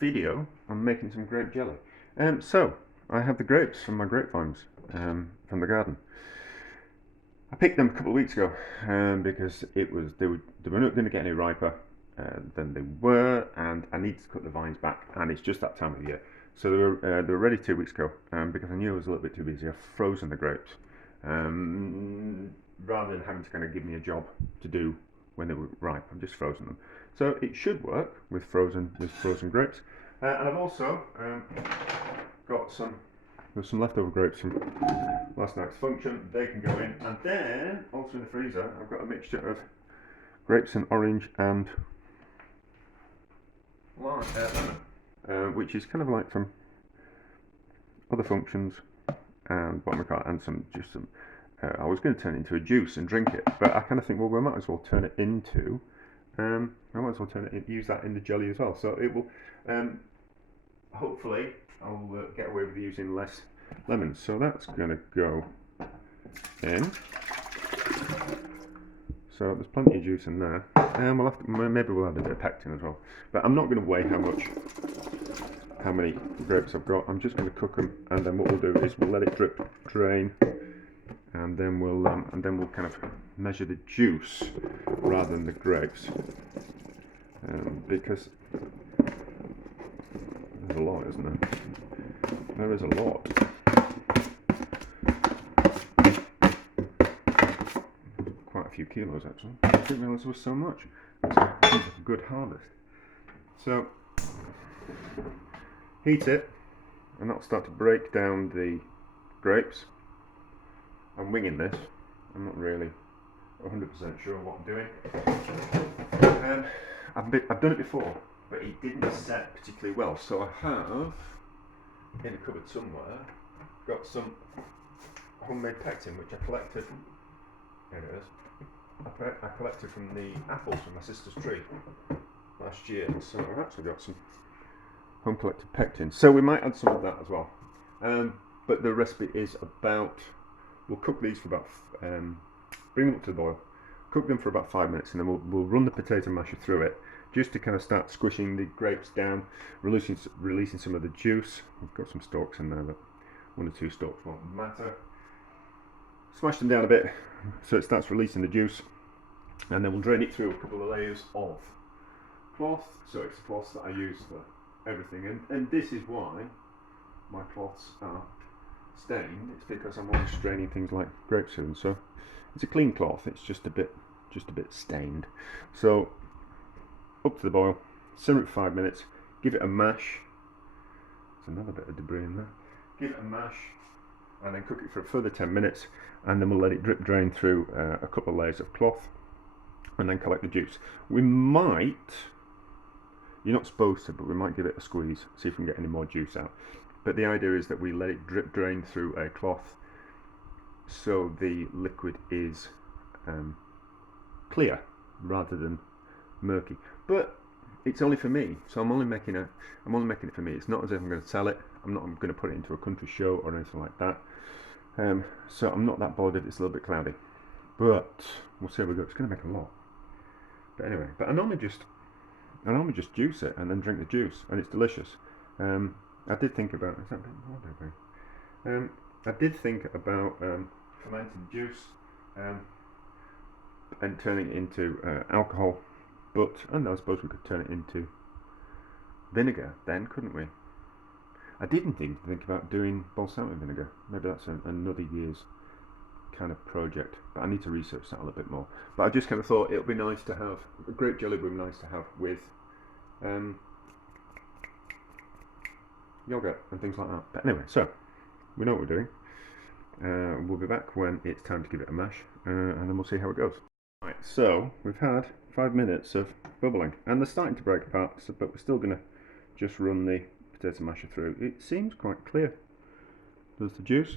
video on making some grape jelly. So I have the grapes from my grapevines from the garden. I picked them a couple of weeks ago because they were not going to get any riper than they were, and I needed to cut the vines back, and it's just that time of year. So they were ready 2 weeks ago because I knew I was a little bit too busy. I've frozen the grapes rather than having to kind of give me a job to do when they were ripe. I've just frozen them, so it should work with frozen grapes. And I've also got there's some leftover grapes from last night's function. They can go in, and then also in the freezer I've got a mixture of grapes and orange and lemon, which is kind of like from other functions, and I was going to turn it into a juice and drink it, but I kind of think, well, we might as well turn it into use that in the jelly as well. So it will hopefully I'll get away with using less lemons. So that's going to go in. So there's plenty of juice in there, and maybe we'll add a bit of pectin as well. But I'm not going to weigh how many grapes I've got. I'm just going to cook them, and then what we'll do is we'll let it drip, drain, and then we'll kind of measure the juice rather than the grapes, because there's a lot, isn't there? There is a lot. Quite a few kilos actually. I didn't realise there was so much. It's a good harvest. So heat it, and that'll start to break down the grapes. I'm winging this. I'm not really 100% sure what I'm doing. I've done it before, but it didn't set particularly well. So I have, in a cupboard somewhere, got some homemade pectin, which I collected. Here it is. I collected from the apples from my sister's tree last year. So I've actually got some home collected pectin. So we might add some of that as well. But the recipe is about, we'll cook these for about, bring them up to the boil, cook them for about 5 minutes, and then we'll run the potato masher through it, just to kind of start squishing the grapes down, releasing some of the juice. We've got some stalks in there, but 1 or 2 stalks won't matter. Smash them down a bit so it starts releasing the juice, and then we'll drain it through a couple of layers of cloth. So it's cloths that I use for everything, and this is why my cloths are stained. It's because I'm always straining things like grape soon. So it's a clean cloth, it's just a bit stained. So up to the boil, simmer it for 5 minutes, give it a mash. There's another bit of debris in there. Give it a mash, and then cook it for a further 10 minutes, and then we'll let it drip drain through a couple of layers of cloth, and then collect the juice. We might, you're not supposed to, but we might give it a squeeze, see if we can get any more juice out. But the idea is that we let it drip drain through a cloth so the liquid is clear rather than murky. But it's only for me, so I'm only making it for me. It's not as if I'm going to sell it. I'm not going to put it into a country show or anything like that. So I'm not that bothered if it's a little bit cloudy. But we'll see how we go. It's going to make a lot. But anyway, but I normally just juice it and then drink the juice, and it's delicious. I did think about, is that a bit more? I did think about fermenting juice and turning it into alcohol, but I suppose we could turn it into vinegar then, couldn't we? I didn't think about doing balsamic vinegar. Maybe that's another year's kind of project, but I need to research that a little bit more. But I just kind of thought it would be nice to have, grape jelly would be nice to have with yogurt and things like that. But anyway, so we know what we're doing. We'll be back when it's time to give it a mash, and then we'll see how it goes. Right, so we've had 5 minutes of bubbling, and they're starting to break apart, but we're still going to just run the potato masher through. It seems quite clear. Does the juice?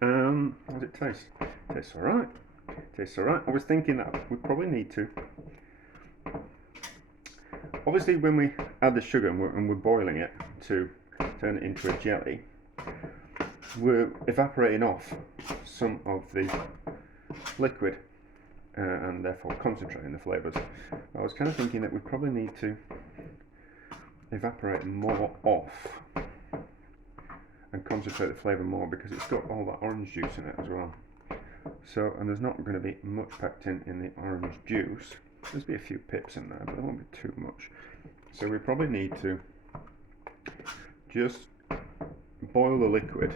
How does it taste? Tastes alright. Tastes alright. I was thinking that we probably need to. Obviously, when we add the sugar and we're boiling it to turn it into a jelly, we're evaporating off some of the liquid and therefore concentrating the flavours. I was kind of thinking that we probably need to evaporate more off and concentrate the flavour more, because it's got all that orange juice in it as well. So, and there's not going to be much pectin in the orange juice. There's be a few pips in there, but there won't be too much. So we probably need to just boil the liquid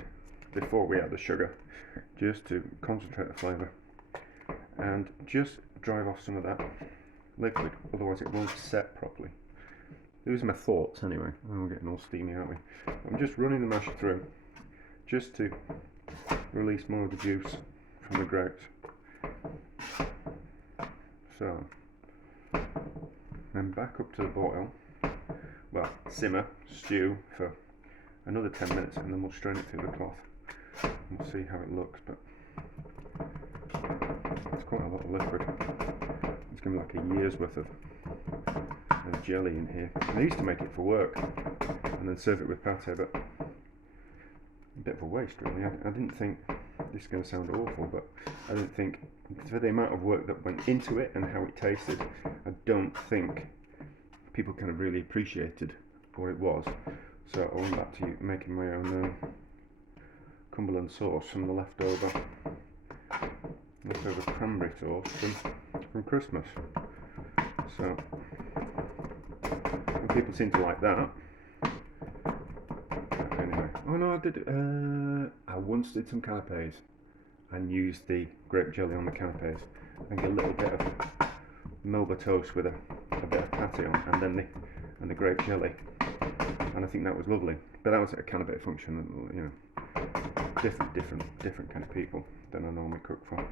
before we add the sugar, just to concentrate the flavour and just drive off some of that liquid, otherwise it won't set properly. These are my thoughts anyway. Oh, we're getting all steamy, aren't we? I'm just running the masher through just to release more of the juice from the grapes. So, then back up to the boil. Well, simmer, stew for another 10 minutes, and then we'll strain it through the cloth. We'll see how it looks, but it's quite a lot of liquid. It's going to be like a year's worth of jelly in here. And I used to make it for work and then serve it with pate, but a bit of a waste really. I didn't think, this is going to sound awful, but I didn't think, for the amount of work that went into it and how it tasted, I don't think people kind of really appreciated what it was. So I went back to making my own Cumberland sauce from the leftover cranberry sauce from Christmas. So, and people seem to like that. Anyway, oh no, I did. I once did some canapes and used the grape jelly on the canapes. I think a little bit of Melba toast with a bit of patty on, and then the grape jelly, and I think that was lovely. But that was at a canape function, you know, different kind of people than I normally cook for.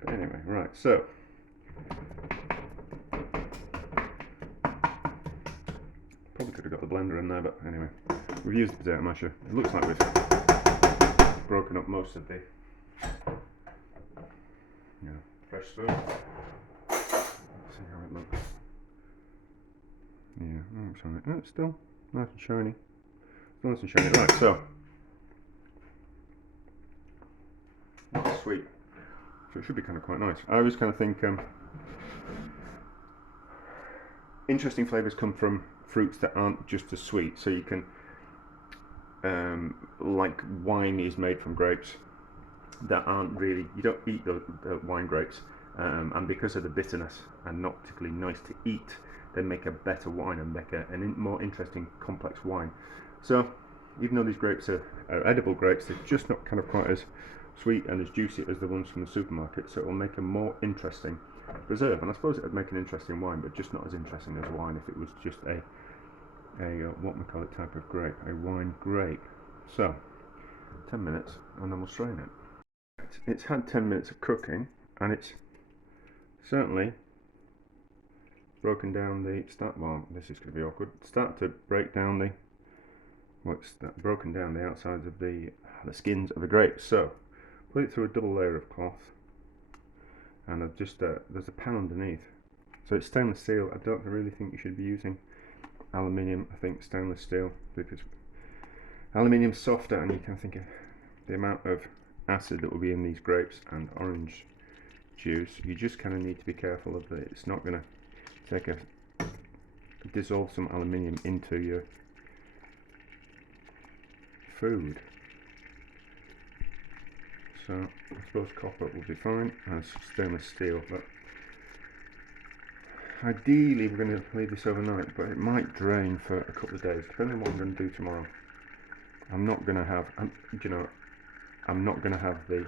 But anyway, right, so probably could have got the blender in there, but anyway, we've used the potato masher. It looks like we've broken up most of the fresh spoon. Let's see how it looks. Yeah, it's still nice and shiny. Still nice and shiny. Right, so that's sweet. So it should be kind of quite nice. I always kind of think interesting flavours come from fruits that aren't just as sweet. So you can, like wine is made from grapes that aren't really, you don't eat the wine grapes, and because of the bitterness and not particularly nice to eat, they make a better wine and make a more interesting complex wine. So even though these grapes are edible grapes, they're just not kind of quite as sweet and as juicy as the ones from the supermarket, so it will make a more interesting preserve. And I suppose it would make an interesting wine, but just not as interesting as wine if it was just a what we call it type of grape, a wine grape. So 10 minutes and then we'll strain it. It's had 10 minutes of cooking, and it's certainly broken down the well, this is going to be awkward. Start to break down the broken down the outsides of the skins of the grapes. So put it through a double layer of cloth, and I've just there's a pan underneath. So it's stainless steel. I don't really think you should be using aluminium. I think stainless steel, because aluminium's softer, and you can think of the amount of acid that will be in these grapes and orange juice. You just kind of need to be careful of it. It's not going to dissolve some aluminium into your food. So I suppose copper will be fine as stainless steel, but ideally we're going to leave this overnight, but it might drain for a couple of days depending on what I'm going to do tomorrow. I'm not going to have, I'm not going to have the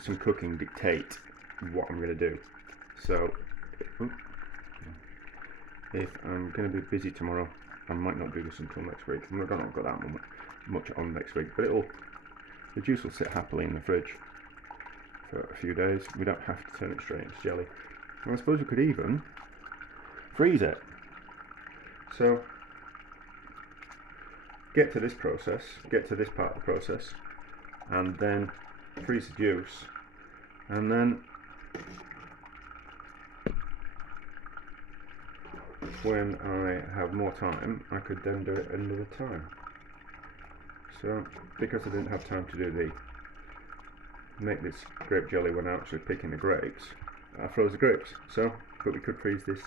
some cooking dictate what I'm going to do. So if I'm going to be busy tomorrow, I might not do this until next week. I'm not going to got that much on next week, but the juice will sit happily in the fridge for a few days. We don't have to turn it straight into jelly. And I suppose we could even freeze it. So get to this process, get to this part of the process, and then freeze the juice, and then when I have more time, I could then do it another time. So because I didn't have time to do make this grape jelly when I'm actually picking the grapes, I froze the grapes. So, but we could freeze this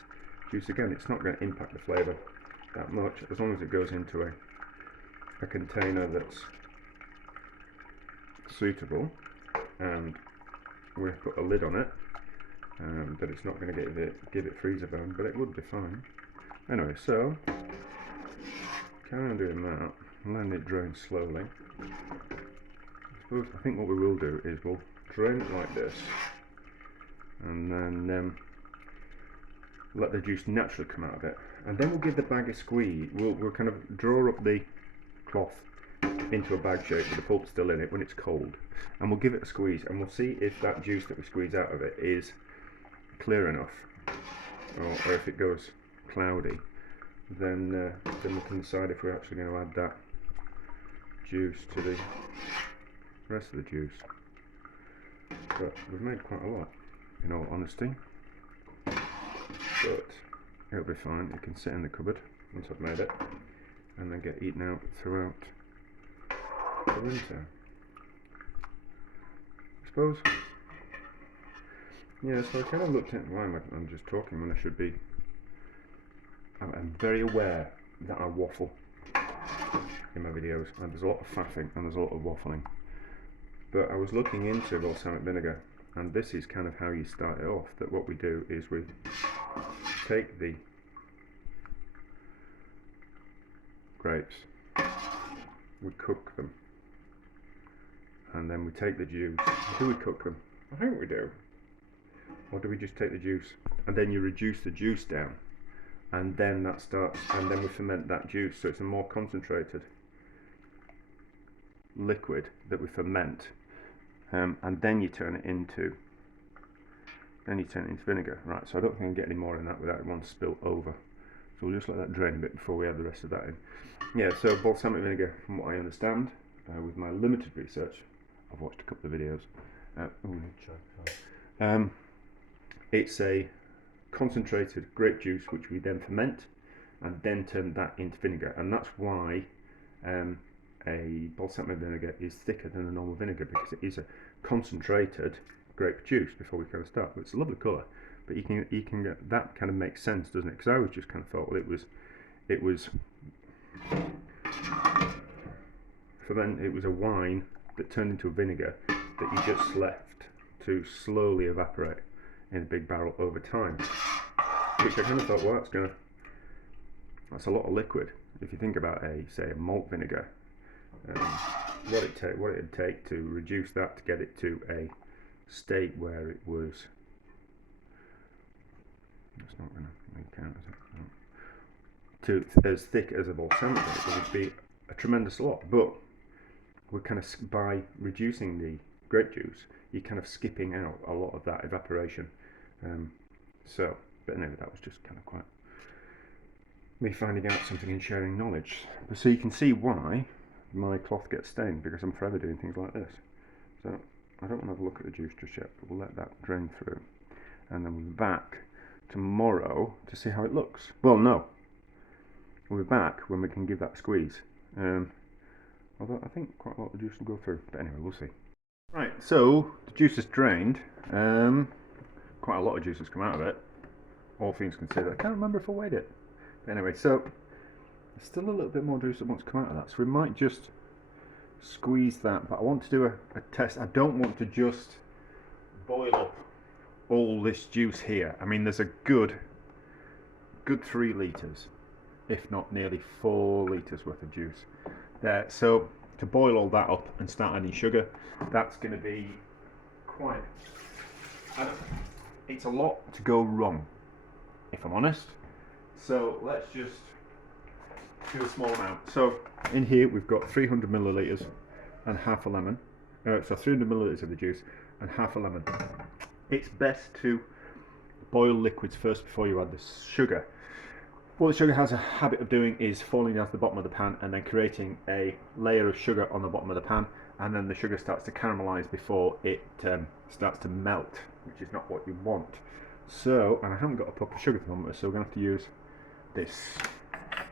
juice again. It's not going to impact the flavour that much as long as it goes into a container that's suitable, and we put a lid on it. But it's not going to give it freezer burn, but it would be fine. Anyway, so carry on doing that, letting it drain slowly. I think what we will do is we'll drain it like this, and then let the juice naturally come out of it, and then we'll give the bag a squeeze. We'll kind of draw up the cloth into a bag shape with the pulp still in it when it's cold, and we'll give it a squeeze, and we'll see if that juice that we squeeze out of it is clear enough, or if it goes cloudy. Then we can decide if we're actually going to add that juice to the rest of the juice. But we've made quite a lot, in all honesty, but it'll be fine. It can sit in the cupboard once I've made it, and then get eaten out throughout the winter, I suppose. Yeah, so I kind of looked at why I'm just talking when I should be. I'm very aware that I waffle in my videos, and there's a lot of faffing and there's a lot of waffling. But I was looking into balsamic vinegar, and this is kind of how you start it off. That what we do is we take the grapes, we cook them, and then we take the juice. Do we cook them? I think we do. Or do we just take the juice and then you reduce the juice down, and then that starts, and then we ferment that juice, so it's a more concentrated liquid that we ferment, and then you turn it into vinegar. Right, so I don't think I can get any more in that without it wanting to spill over, so we'll just let that drain a bit before we add the rest of that in. Yeah, so balsamic vinegar, from what I understand, with my limited research, I've watched a couple of videos, it's a concentrated grape juice which we then ferment and then turn that into vinegar, and that's why a balsamic vinegar is thicker than a normal vinegar, because it is a concentrated grape juice before we kind of start. But it's a lovely colour, but you can get that kind of makes sense, doesn't it? Because I always just kind of thought, well, it was a wine that turned into a vinegar that you just left to slowly evaporate in a big barrel over time, which I kind of thought, well, that's a lot of liquid. If you think about say a malt vinegar, what it'd take to reduce that to get it to a state where it was, it's not going to make count, is it? To as thick as a balsamic vinegar would be a tremendous lot, but we're kind of, by reducing the grape juice, you're kind of skipping out a lot of that evaporation. But anyway, that was just kind of quite me finding out something and sharing knowledge. But so you can see why my cloth gets stained, because I'm forever doing things like this. So I don't want to have a look at the juice just yet, but we'll let that drain through, and then we'll be back tomorrow to see how it looks. Well, no, we'll be back when we can give that a squeeze. Although I think quite a lot of the juice will go through, but anyway, we'll see. Right, so the juice is drained. Quite a lot of juice has come out of it, all things considered. I can't remember if I weighed it. But anyway, so there's still a little bit more juice that wants to come out of that, so we might just squeeze that. But I want to do a test. I don't want to just boil up all this juice here. I mean, there's a good 3 litres, if not nearly 4 litres worth of juice there. So to boil all that up and start adding sugar, that's going to be quite, it's a lot to go wrong, if I'm honest. So let's just do a small amount. So in here we've got 300 millilitres and half a lemon. So 300 millilitres of the juice and half a lemon. It's best to boil liquids first before you add the sugar. What the sugar has a habit of doing is falling down to the bottom of the pan and then creating a layer of sugar on the bottom of the pan, and then the sugar starts to caramelise before it starts to melt, which is not what you want. So, and I haven't got a proper sugar thermometer, so we're going to have to use this.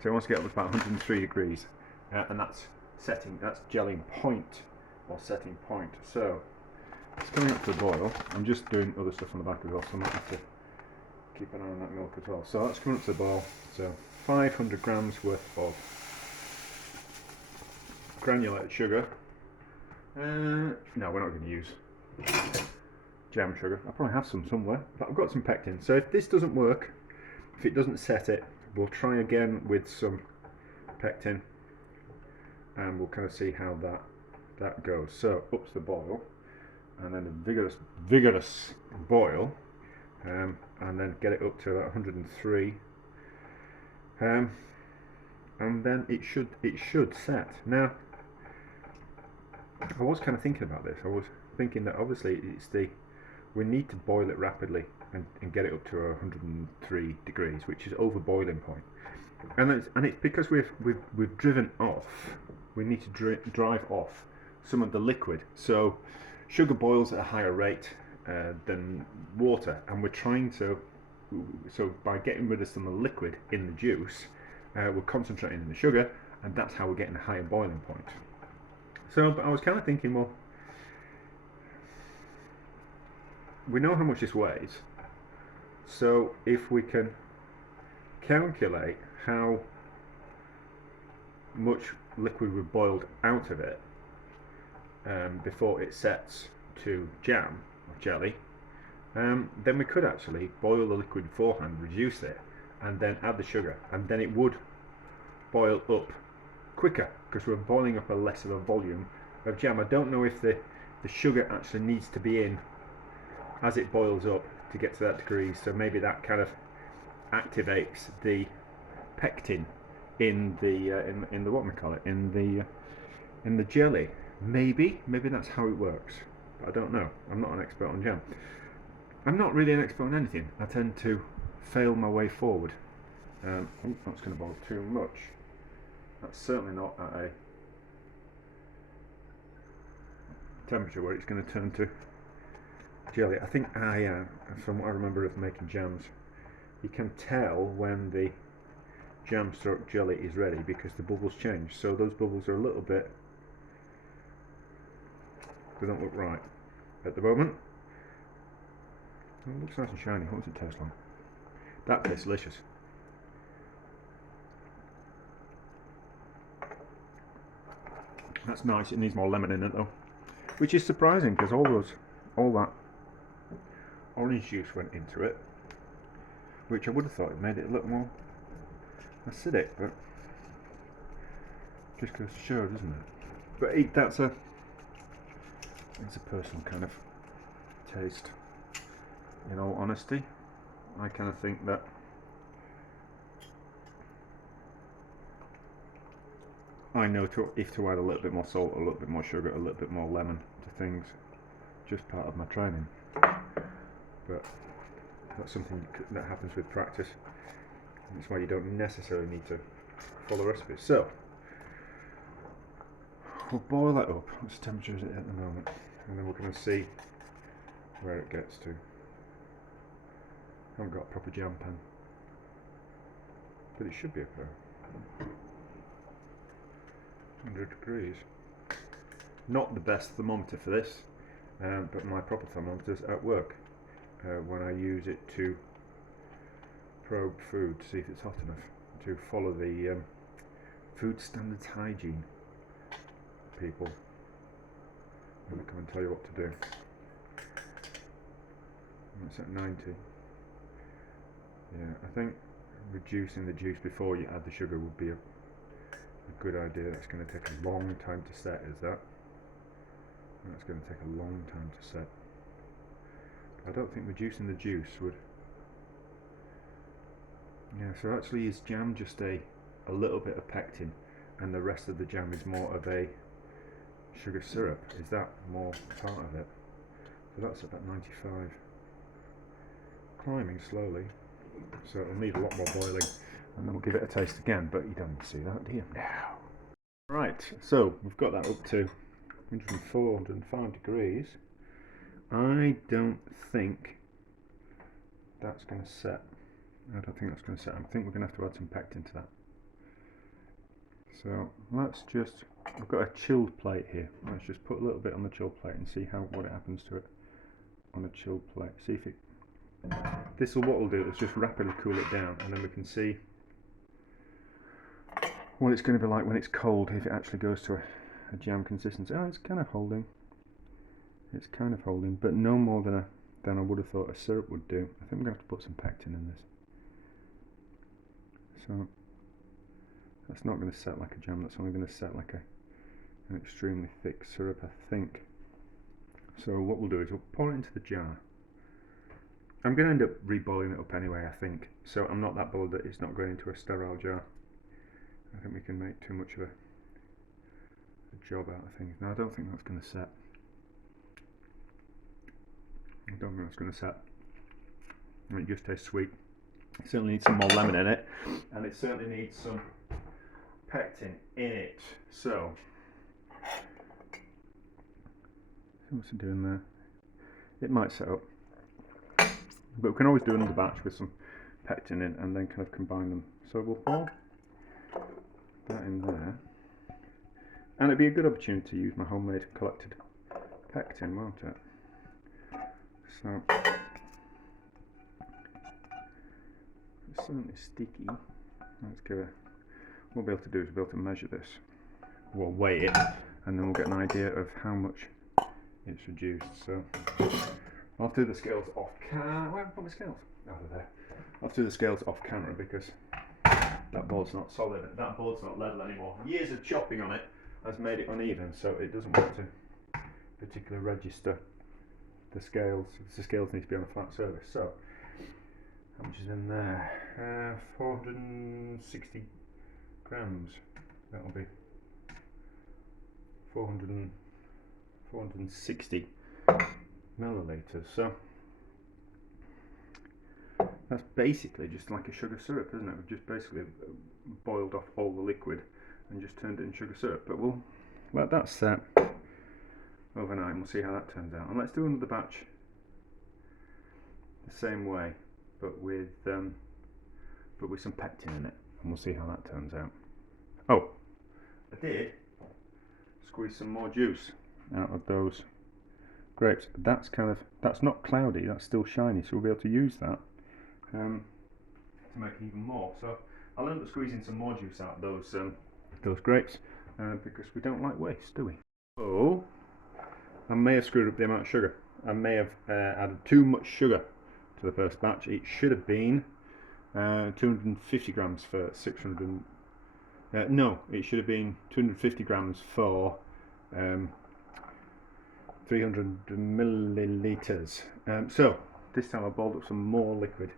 So it wants to get up to about 103 degrees, and that's gelling point, or setting point. So It's coming up to a boil. I'm just doing other stuff on the back as well, so I might have to keep an eye on that milk as well. So that's coming up to the boil. So 500 grams worth of granulated sugar. No, we're not going to use jam sugar. I probably have some somewhere, but I've got some pectin. So if this doesn't work, if it doesn't set it, we'll try again with some pectin, and we'll kind of see how that goes. So up to the boil, and then a vigorous boil, and then get it up to about 103, and then it should set. Now, I was kind of thinking about this. I was thinking that obviously we need to boil it rapidly and get it up to 103 degrees, which is over boiling point. And it's because we've driven off. We need to drive off some of the liquid. So sugar boils at a higher rate than water, and we're trying to. So by getting rid of some of the liquid in the juice, we're concentrating in the sugar, and that's how we're getting a higher boiling point. So, but I was kind of thinking, well, we know how much this weighs, so if we can calculate how much liquid we've boiled out of it before it sets to jam or jelly, then we could actually boil the liquid beforehand, reduce it, and then add the sugar, and then it would boil up quicker because we're boiling up a less of a volume of jam. I don't know if the sugar actually needs to be in as it boils up to get to that degree, so maybe that kind of activates the pectin in the what we call it, in the jelly. Maybe that's how it works, but I don't know. I'm not an expert on jam. I'm not really an expert on anything. I tend to fail my way forward. Oh, that's going to boil too much. That's certainly not at a temperature where it's going to turn to jelly. I think from what I remember of making jams, you can tell when the jam stroke jelly is ready because the bubbles change. So those bubbles are a little bit, they don't look right at the moment. Oh, it looks nice and shiny. What does it taste like? That tastes delicious. That's nice. It needs more lemon in it though, which is surprising because all that orange juice went into it, which I would have thought it made it a little more acidic, but just goes to show, doesn't it? But it's a personal kind of taste. In all honesty, I kind of think that I know if to add a little bit more salt, a little bit more sugar, a little bit more lemon to things, just part of my training. But that's something that happens with practice. That's why you don't necessarily need to follow recipes. So we'll boil that up. What temperature is it at the moment? And then we're going to see where it gets to. I haven't got a proper jam pan, but it should be up there. 100 degrees. Not the best thermometer for this, but my proper thermometer's at work when I use it to probe food to see if it's hot enough, to follow the food standards hygiene people. I'm going to come and tell you what to do. It's at 90. Yeah, I think reducing the juice before you add the sugar would be a good idea. That's going to take a long time to set, is that? That's going to take a long time to set. I don't think reducing the juice would. Yeah, so actually is jam just a little bit of pectin and the rest of the jam is more of a sugar syrup? Is that more part of it? So that's about 95. Climbing slowly, so it'll need a lot more boiling, and then we'll give it a taste again, but you don't need to see that, do you? No. Right, so we've got that up to 104, 105 degrees. I don't think that's going to set. I don't think that's going to set. I think we're going to have to add some pectin to that. So let's just, I've got a chilled plate here. Let's just put a little bit on the chilled plate and see what happens to it on a chilled plate. See if it, this will, what we'll do is just rapidly cool it down, and then we can see what it's going to be like when it's cold, if it actually goes to a jam consistency. Oh, it's kind of holding. It's kind of holding, but no more than I would have thought a syrup would do. I think we're going to have to put some pectin in this. So that's not going to set like a jam, that's only going to set like an extremely thick syrup, I think. So what we'll do is we'll pour it into the jar. I'm going to end up re-boiling it up anyway, I think. So I'm not that bothered that it's not going into a sterile jar. I think we can make too much of a job out of things. Now I don't think that's going to set. I don't think that's going to set. And it just tastes sweet. It certainly needs some more lemon in it, and it certainly needs some pectin in it. So what's it doing there? It might set up, but we can always do another batch with some pectin in and then kind of combine them. So we'll pour that in there, and it'd be a good opportunity to use my homemade collected pectin, won't it? So it's certainly sticky. Let's give it. What we'll be able to do is we'll be able to measure this. We'll weigh it, and then we'll get an idea of how much it's reduced. So I'll do the scales off camera. Where have I put my scales? Oh, they're there. I'll do the scales off camera because that board's not solid. That board's not level anymore. Years of chopping on it has made it uneven, so it doesn't want to particularly register the scales. The scales need to be on a flat surface. So how much is in there? 460 grams. That'll be 460 milliliters. So that's basically just like a sugar syrup, isn't it? We've just basically boiled off all the liquid and just turned it into sugar syrup. But we'll let that set overnight and we'll see how that turns out. And let's do another batch the same way, but with some pectin in it, and we'll see how that turns out. Oh, I did squeeze some more juice out of those grapes. That's not cloudy, that's still shiny, so we'll be able to use that to make even more. So I'll end up squeezing some more juice out of those grapes because we don't like waste, do we? Oh, I may have screwed up the amount of sugar. I may have added too much sugar to the first batch. It should have been 250 grams for 600. No, it should have been 250 grams for 300 milliliters. So this time I boiled up some more liquid,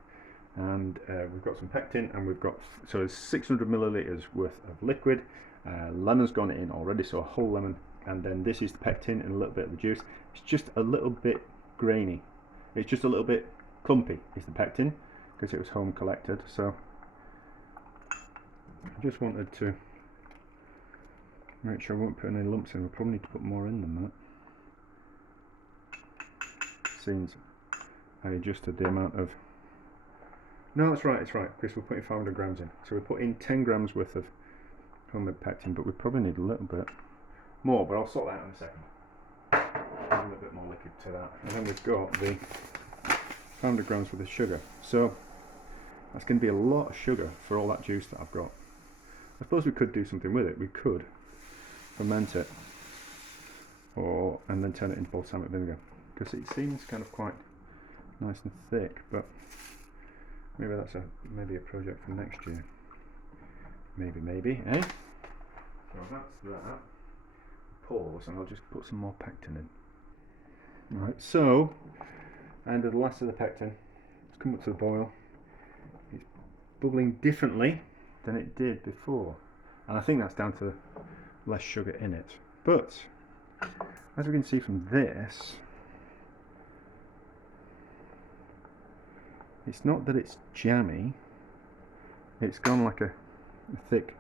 and we've got some pectin, and we've got, so it's 600 milliliters worth of liquid. Lemon's gone in already, so a whole lemon, and then this is the pectin and a little bit of the juice. It's just a little bit grainy. It's just a little bit clumpy is the pectin because it was home collected. So I just wanted to make sure I won't put any lumps in. We'll probably need to put more in than that, since I adjusted the amount of. No, that's right, it's right, because we're putting 500 grams in. So we put in 10 grams worth of homemade pectin, but we probably need a little bit more, but I'll sort that out in a second. Add a little bit more liquid to that. And then we've got the 500 grams worth of sugar. So that's going to be a lot of sugar for all that juice that I've got. I suppose we could do something with it. We could ferment it, and then turn it into balsamic vinegar, because it seems kind of quite nice and thick, but maybe that's maybe a project for next year. Maybe, eh? So that's that. Pause, and I'll just put some more pectin in. Right, so I added the last of the pectin. It's come up to the boil. It's bubbling differently than it did before, and I think that's down to less sugar in it. But as we can see from this, it's not that it's jammy, it's gone like a thick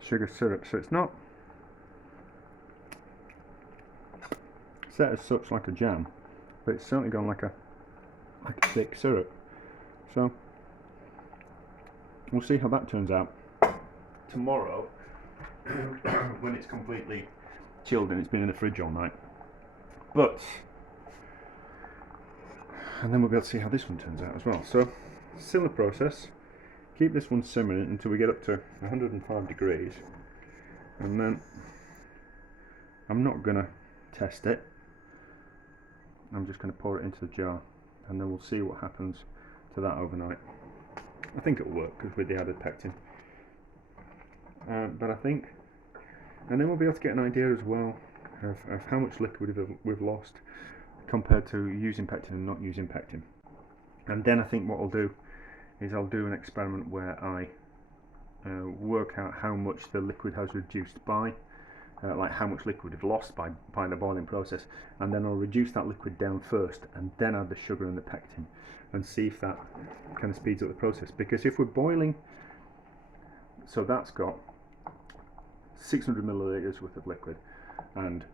sugar syrup, so it's not set as such like a jam, but it's certainly gone like a thick syrup. So we'll see how that turns out tomorrow when it's completely chilled and it's been in the fridge all night. And then we'll be able to see how this one turns out as well. So, similar process. Keep this one simmering until we get up to 105 degrees, and then I'm not going to test it. I'm just going to pour it into the jar, and then we'll see what happens to that overnight. I think it'll work because with the added pectin. But I think, and then we'll be able to get an idea as well of how much liquid we've lost compared to using pectin and not using pectin. And then I think what I'll do is I'll do an experiment where I work out how much the liquid has reduced by, like how much liquid we've lost by the boiling process, and then I'll reduce that liquid down first and then add the sugar and the pectin and see if that kind of speeds up the process. Because if we're boiling, so that's got 600 milliliters worth of liquid and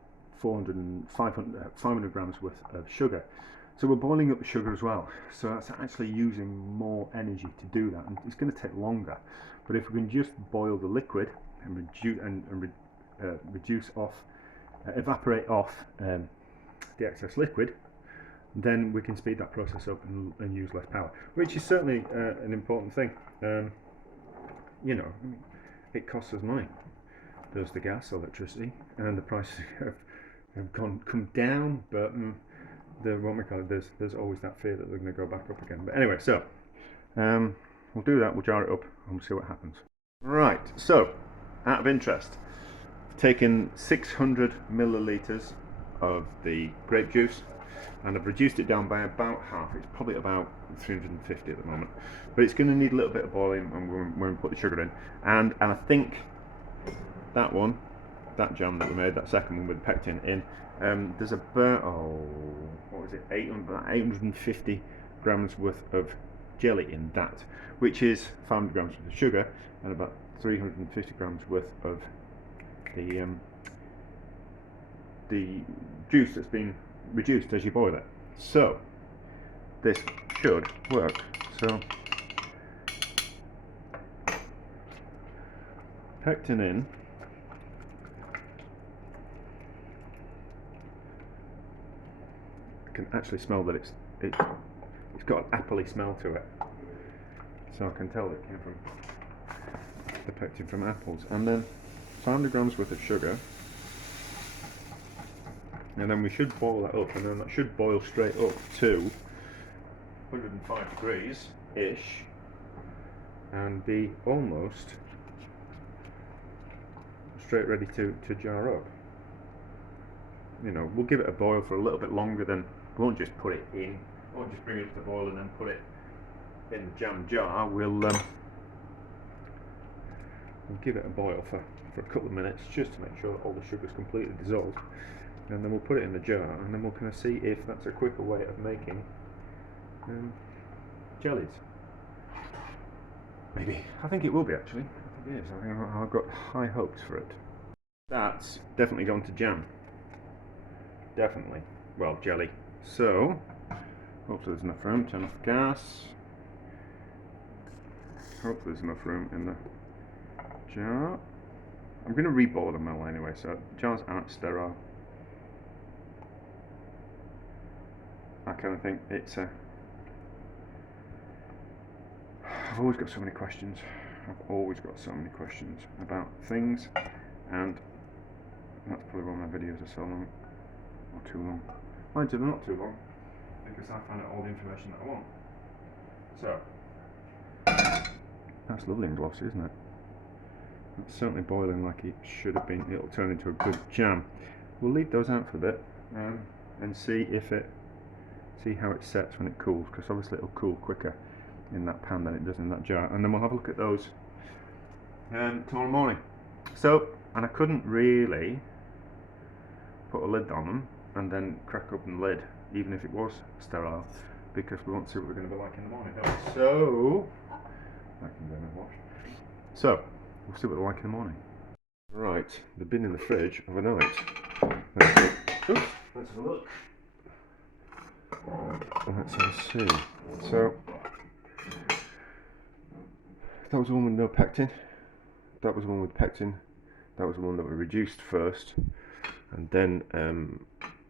500 grams worth of sugar. So we're boiling up the sugar as well. So that's actually using more energy to do that, and it's going to take longer. But if we can just boil the liquid and evaporate off the excess liquid, then we can speed that process up and use less power, which is certainly an important thing. You know, it costs us money. There's the gas, electricity, and the prices have come down, but there's always that fear that they're going to go back up again. But anyway, so we'll do that, we'll jar it up, and we'll see what happens. Right, so out of interest, I've taken 600 milliliters of the grape juice and I've reduced it down by about half. It's probably about 350 at the moment, but it's going to need a little bit of boiling when we put the sugar in. And I think that jam that we made, that second one with the pectin in, there's about, what was it, 850 grams worth of jelly in that, which is 500 grams worth of sugar and about 350 grams worth of the juice that's been reduced as you boil it. So this should work. So pectin in. I can actually smell that it's got an appley smell to it, so I can tell it came from the pectin from apples. And then 500 grams worth of sugar, and then we should boil that up, and then that should boil straight up to 105 degrees ish and be almost straight ready to jar up. You know, we'll give it a boil for a little bit longer than, we won't just put it in, we won't just bring it to the boil and then put it in the jam jar. We'll give it a boil for a couple of minutes just to make sure that all the sugar's completely dissolved, and then we'll put it in the jar, and then we'll kind of see if that's a quicker way of making jellies. Maybe. I think it will be, actually. I think it is. I've got high hopes for it. That's definitely gone to jam. Definitely. Well, jelly. So, hopefully there's enough room. Turn off the gas. Hopefully there's enough room in the jar. I'm going to reboil the mill anyway, so jars aren't sterile. I kind of think it's a... I've always got so many questions. I've always got so many questions about things, and that's probably why my videos are so long, or too long. Mine are not too long, because I find out all the information that I want. So, that's lovely and glossy, isn't it? It's certainly boiling like it should have been. It'll turn into a good jam. We'll leave those out for a bit and see how it sets when it cools, because obviously it'll cool quicker in that pan than it does in that jar. And then we'll have a look at those tomorrow morning. So, and I couldn't really put a lid on them and then crack open the lid, even if it was sterile, because we want to see what we're going to be like in the morning, don't we? So, I can go and wash. So, we'll see what they're like in the morning. Right, they've been in the fridge overnight. Let's have a look. Let's see. So, that was the one with no pectin. that was the one with pectin. That was the one that we reduced first, and then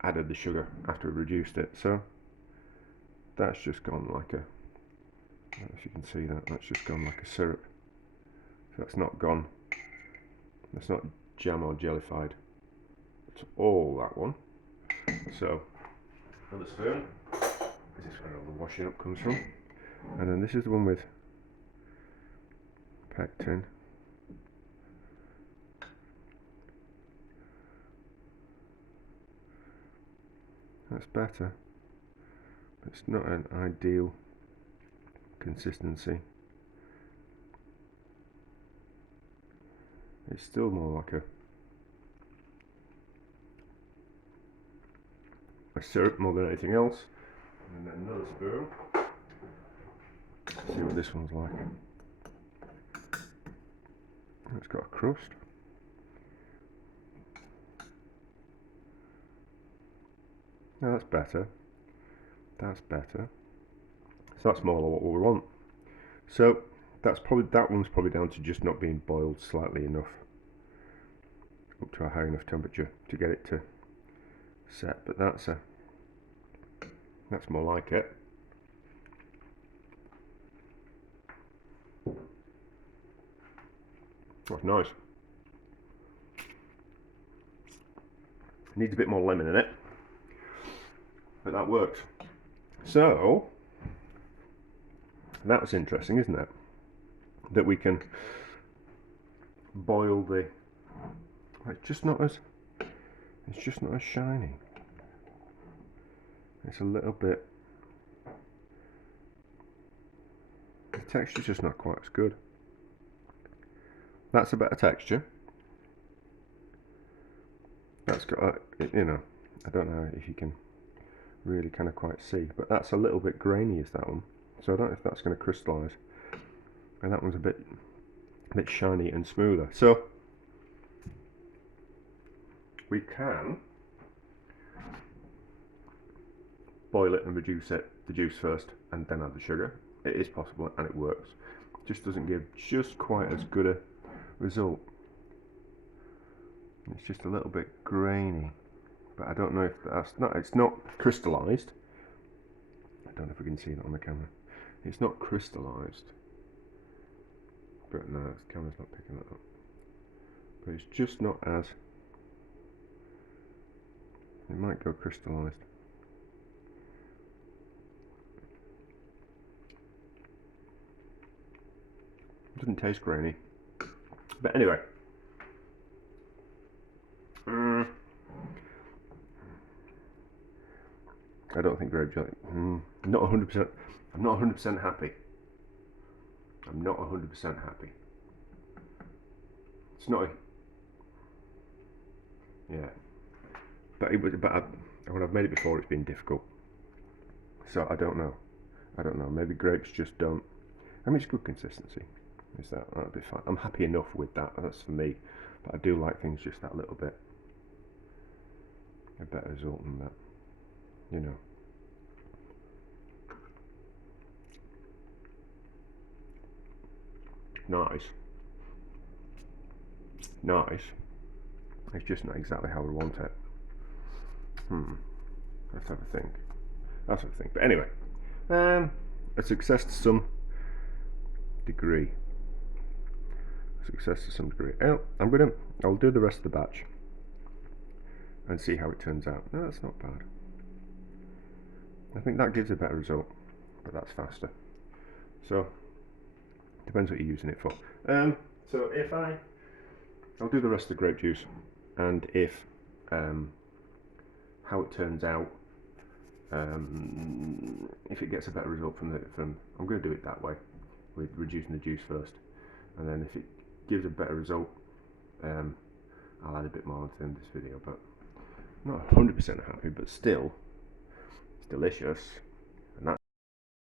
added the sugar after we reduced it. So that's just gone like a, I don't know if you can see that, that's just gone like a syrup. So that's not gone, that's not jam or jellified. It's all that one. So another spoon. This is where all the washing up comes from. And then this is the one with pectin. That's better. It's not an ideal consistency. It's still more like a syrup more than anything else. And then another spoon. See what this one's like. It's got a crust. No, that's better. That's better. So that's more like what we want. So that's probably, that one's probably down to just not being boiled slightly enough, up to a high enough temperature to get it to set. But that's more like it. That's nice. Needs a bit more lemon in it, but that works. So that was interesting, isn't it? That we can boil the. It's just not as shiny. It's a little bit. The texture's just not quite as good. That's a better texture. That's got, you know, I don't know if you can really kind of quite see, but that's a little bit grainy, is that one. So I don't know if that's going to crystallise. And that one's a bit shiny and smoother. So we can boil it and reduce it, the juice first, and then add the sugar. It is possible and it works. It just doesn't give just quite as good a result. It's just a little bit grainy, but I don't know if that's not. It's not crystallised. I don't know if we can see that on the camera. It's not crystallised, but no, the camera's not picking that up. But it's just not as. It might go crystallised. It doesn't taste grainy, but anyway. I don't think grape jelly. Not 100%. I'm not 100% happy. I'm not 100% happy. It's not. Yeah. But it was. But when I've made it before, it's been difficult. So I don't know. I don't know. Maybe grapes just don't. I mean, it's good consistency. Is that'll be fine. I'm happy enough with that. That's for me. But I do like things just that little bit. A better result than that. You know. Nice. Nice. It's just not exactly how we want it. Let's have a think. Let's have a think. But anyway, a success to some degree. Success to some degree. I'll do the rest of the batch and see how it turns out. No, that's not bad. I think that gives a better result, but that's faster. So depends what you're using it for. So if I'll do the rest of the grape juice, and if how it turns out, if it gets a better result from I'm going to do it that way, with reducing the juice first, and then if it gives a better result, I'll add a bit more at the end of this video. But I'm not 100% happy, but still, it's delicious.